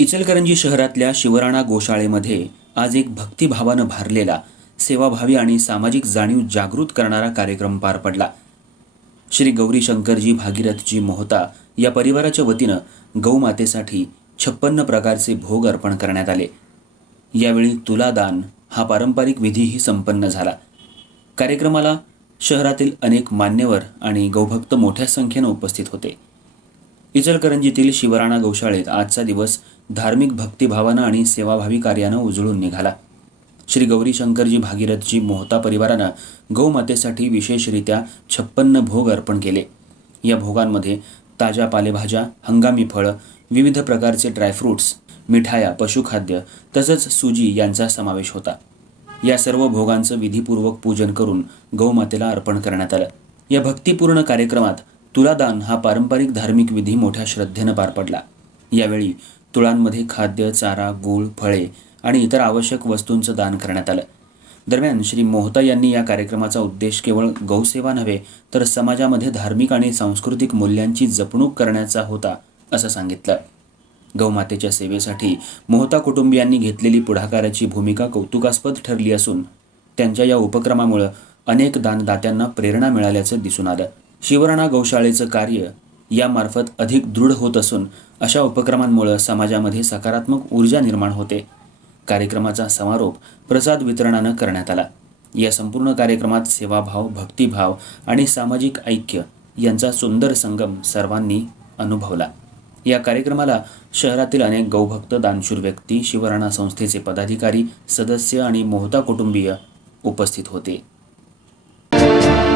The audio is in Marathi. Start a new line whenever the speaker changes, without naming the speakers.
इचलकरंजी शहरातल्या शिवराणा गोशाळेमध्ये आज एक भक्तिभावानं भारलेला सेवाभावी आणि सामाजिक जाणीव जागृत करणारा कार्यक्रम पार पडला. श्री गौरी शंकरजी भागीरथजी मोहता या परिवाराच्या वतीनं गौमातेसाठी छप्पन्न प्रकारचे भोग अर्पण करण्यात आले. यावेळी तुलादान हा पारंपरिक विधीही संपन्न झाला. कार्यक्रमाला शहरातील अनेक मान्यवर आणि गौभक्त मोठ्या संख्येनं उपस्थित होते. इचलकरंजीतील शिवराणा गौशाळेत आजचा दिवस धार्मिक भक्तिभावानं आणि सेवाभावी कार्यानं उजळून निघाला. श्री गौरी शंकरजी भागीरथजी मोहता परिवारानं गौमातेसाठी विशेषरित्या छप्पन्न भोग अर्पण केले. या भोगांमध्ये ताज्या पालेभाज्या हंगामी फळं विविध प्रकारचे ड्रायफ्रूट्स मिठाया पशुखाद्य तसंच सुजी यांचा समावेश होता. या सर्व भोगांचं विधीपूर्वक पूजन करून गौमातेला अर्पण करण्यात आलं. या भक्तिपूर्ण कार्यक्रमात तुलादान हा पारंपरिक धार्मिक विधी मोठ्या श्रद्धेनं पार पडला. यावेळी तुळांमध्ये खाद्य चारा गूळ फळे आणि इतर आवश्यक वस्तूंचं दान करण्यात आलं. दरम्यान श्री मोहता यांनी या कार्यक्रमाचा उद्देश केवळ गौसेवा नव्हे तर समाजामध्ये धार्मिक आणि सांस्कृतिक मूल्यांची जपणूक करण्याचा होता असं सांगितलं. गौमातेच्या सेवेसाठी मोहता कुटुंबियांनी घेतलेली पुढाकाराची भूमिका कौतुकास्पद ठरली असून त्यांच्या या उपक्रमामुळं अनेक दानदात्यांना प्रेरणा मिळाल्याचं दिसून आलं. शिवराणा गौशाळेचं कार्य यामार्फत अधिक दृढ होत असून अशा उपक्रमांमुळं समाजामध्ये सकारात्मक ऊर्जा निर्माण होते. कार्यक्रमाचा समारोप प्रसाद वितरणानं करण्यात आला. या संपूर्ण कार्यक्रमात सेवाभाव भक्तिभाव आणि सामाजिक ऐक्य यांचा सुंदर संगम सर्वांनी अनुभवला. या कार्यक्रमाला शहरातील अनेक गौभक्त दानशूर व्यक्ती शिवराणा संस्थेचे पदाधिकारी सदस्य आणि मोहता कुटुंबीय उपस्थित होते.